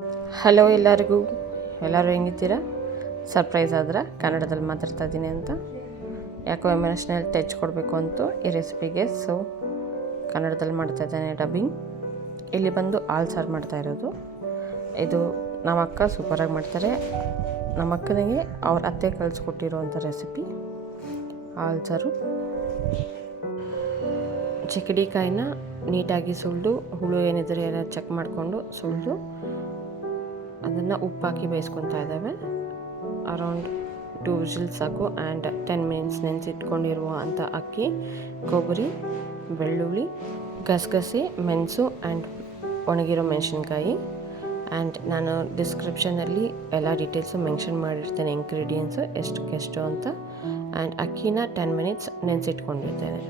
Hello ಎಲ್ಲರಿಗೂ, ಎಲ್ಲರೂ ಹೆಂಗಿದ್ದೀರಾ? Surprise ಆದ್ರೆ ಕನ್ನಡದಲ್ಲಿ ಮಾತಾಡ್ತಾ ಇದ್ದೀನಿ ಅಂತ ಯಾಕೋ ಎಮೋಷ್ನಲ್ ಟಚ್ ಕೊಡಬೇಕು ಅಂತೂ ಈ ರೆಸಿಪಿಗೆ. ಸೊ ಕನ್ನಡದಲ್ಲಿ ಮಾಡ್ತಾ ಇದ್ದೇನೆ ಡಬ್ಬಿಂಗ್. ಇಲ್ಲಿ ಬಂದು ಹಾಲು ಸಾರು ಮಾಡ್ತಾ ಇರೋದು. ಇದು ನಮ್ಮ ಅಕ್ಕ ಸೂಪರಾಗಿ ಮಾಡ್ತಾರೆ. ನಮ್ಮ ಅಕ್ಕನಿಗೆ ಅವ್ರ ಅತ್ತೆ ಕಲಿಸ್ಕೊಟ್ಟಿರೋವಂಥ ರೆಸಿಪಿ ಹಾಲು ಸಾರು. ಚಿಕ್ಕಡಿಕಾಯಿನ ನೀಟಾಗಿ ಸುಲಿದು ಹುಳು ಏನಿದ್ರೆ ಎಲ್ಲ ಚೆಕ್ ಮಾಡಿಕೊಂಡು ಸುಲಿದು ಅದನ್ನು ಉಪ್ಪಾಕಿ ಬೇಯಿಸ್ಕೊತಾ ಇದ್ದಾವೆ. ಅರೌಂಡ್ 2 ವಿಷಲ್ಸ್ ಸಾಕು. ಆ್ಯಂಡ್ 10 ಮಿನಿಟ್ಸ್ ನೆನೆಸಿಟ್ಕೊಂಡಿರುವ ಅಂಥ ಅಕ್ಕಿ, ಕೊಬ್ಬರಿ, ಬೆಳ್ಳುಳ್ಳಿ, ಗಸಗಸೆ, ಮೆಣಸು ಆ್ಯಂಡ್ ಒಣಗಿರೋ ಮೆಣಸಿನ್ಕಾಯಿ. ಆ್ಯಂಡ್ ನಾನು ಡಿಸ್ಕ್ರಿಪ್ಷನಲ್ಲಿ ಎಲ್ಲ ಡೀಟೇಲ್ಸು ಮೆನ್ಷನ್ ಮಾಡಿರ್ತೇನೆ, ಇಂಗ್ರೀಡಿಯೆಂಟ್ಸು ಎಷ್ಟಕ್ಕೆಷ್ಟು ಅಂತ. ಆ್ಯಂಡ್ ಅಕ್ಕಿನ 10 ಮಿನಿಟ್ಸ್ ನೆನೆಸಿಟ್ಕೊಂಡಿರ್ತೇನೆ.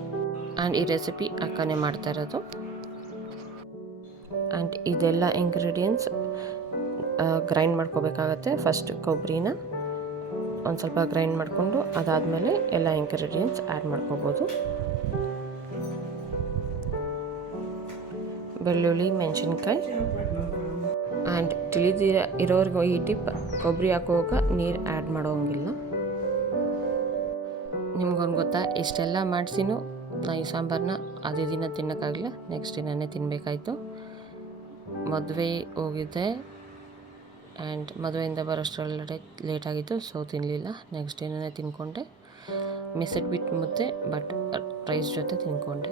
ಆ್ಯಂಡ್ ಈ ರೆಸಿಪಿ ಅಕ್ಕನೇ ಮಾಡ್ತಾ ಇರೋದು. ಆ್ಯಂಡ್ ಇದೆಲ್ಲ ಇಂಗ್ರೀಡಿಯೆಂಟ್ಸ್ ಗ್ರೈಂಡ್ ಮಾಡ್ಕೋಬೇಕಾಗತ್ತೆ. ಫಸ್ಟ್ ಕೊಬ್ಬರಿನ ಒಂದು ಸ್ವಲ್ಪ ಗ್ರೈಂಡ್ ಮಾಡಿಕೊಂಡು ಅದಾದಮೇಲೆ ಎಲ್ಲ ಇಂಗ್ರೀಡಿಯೆಂಟ್ಸ್ ಆ್ಯಡ್ ಮಾಡ್ಕೋಬೋದು. ಬೆಳ್ಳುಳ್ಳಿ, ಮೆಣಸಿನ್ಕಾಯಿ. ಆ್ಯಂಡ್ ತಿಳಿದಿರ ಇರೋರ್ಗೂ ಈ ಟಿಪ್, ಕೊಬ್ಬರಿ ಹಾಕುವಾಗ ನೀರು ಆ್ಯಡ್ ಮಾಡೋಂಗಿಲ್ಲ. ನಿಮ್ಗೊಂದು ಗೊತ್ತಾ, ಇಷ್ಟೆಲ್ಲ ಮಾಡಿಸಿನೂ ನಾ ಈ ಸಾಂಬಾರನ್ನ ಅದೇ ದಿನ ತಿನ್ನೋಕ್ಕಾಗಲಿಲ್ಲ, ನೆಕ್ಸ್ಟ್ ದಿನನೇ ತಿನ್ನಬೇಕಾಯ್ತು. ಮದುವೆ ಹೋಗಿದ್ದೆ ಆ್ಯಂಡ್ ಮದುವೆಯಿಂದ ಬರೋಷ್ಟರೊಳಗಡೆ ಲೇಟಾಗಿತ್ತು, ಸೊ ತಿನ್ನಲಿಲ್ಲ. ನೆಕ್ಸ್ಟ್ ದಿನನೇ ತಿನ್ಕೊಂಡೆ. ಮಿಸೆಟ್ ಬಿಟ್ಟು ಮುದ್ದೆ, ಬಟ್ ರೈಸ್ ಜೊತೆ ತಿನ್ಕೊಂಡೆ.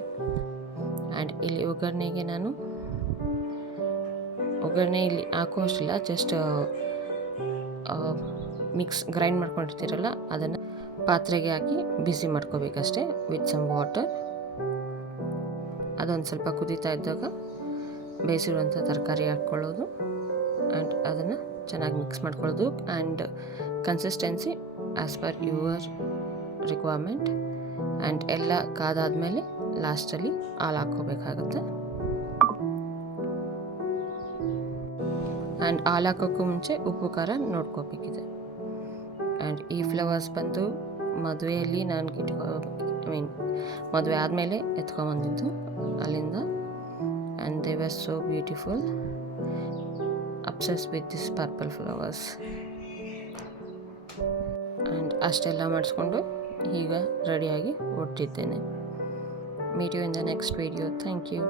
ಆ್ಯಂಡ್ ಇಲ್ಲಿ ಒಗ್ಗರಣೆಗೆ ನಾನು ಒಗ್ಗರಣೆ ಇಲ್ಲಿ ಹಾಕೋ ಅಷ್ಟಿಲ್ಲ, ಜಸ್ಟ್ ಗ್ರೈಂಡ್ ಮಾಡ್ಕೊಂಡಿರ್ತೀರಲ್ಲ ಅದನ್ನು ಪಾತ್ರೆಗೆ ಹಾಕಿ ಬಿಸಿ ಮಾಡ್ಕೋಬೇಕಷ್ಟೇ ವಿತ್ ಸಮ್ ವಾಟರ್. ಅದೊಂದು ಸ್ವಲ್ಪ ಕುದೀತಾ ಇದ್ದಾಗ ಬೇಯಿಸಿರುವಂಥ ತರಕಾರಿ ಹಾಕ್ಕೊಳ್ಳೋದು ಆ್ಯಂಡ್ ಅದನ್ನು ಚೆನ್ನಾಗಿ ಮಿಕ್ಸ್ ಮಾಡ್ಕೊಳ್ಳೋದು. And consistency as per your requirement. And ಎಲ್ಲ ಕಾದಾದಮೇಲೆ ಲಾಸ್ಟಲ್ಲಿ ಹಾಲು ಹಾಕ್ಕೋಬೇಕಾಗುತ್ತೆ. ಆ್ಯಂಡ್ ಹಾಲು ಹಾಕೋಕ್ಕೂ ಮುಂಚೆ ಉಪ್ಪು ಖಾರ ನೋಡ್ಕೋಬೇಕಿದೆ. ಆ್ಯಂಡ್ ಈ ಫ್ಲವರ್ಸ್ ಬಂದು ಮದುವೆಯಲ್ಲಿ ನಾನು ಮದುವೆ ಆದಮೇಲೆ ಎತ್ಕೊಂಬಂದಿದ್ದು ಅಲ್ಲಿಂದ. And they were so beautiful. Obsessed with this purple flowers. And ಅಷ್ಟೆಲ್ಲ ಮಾಡಿಸ್ಕೊಂಡು ಈಗ ರೆಡಿಯಾಗಿ ಹೊರಟಿದ್ದೇನೆ. Meet you in the next video. Thank you.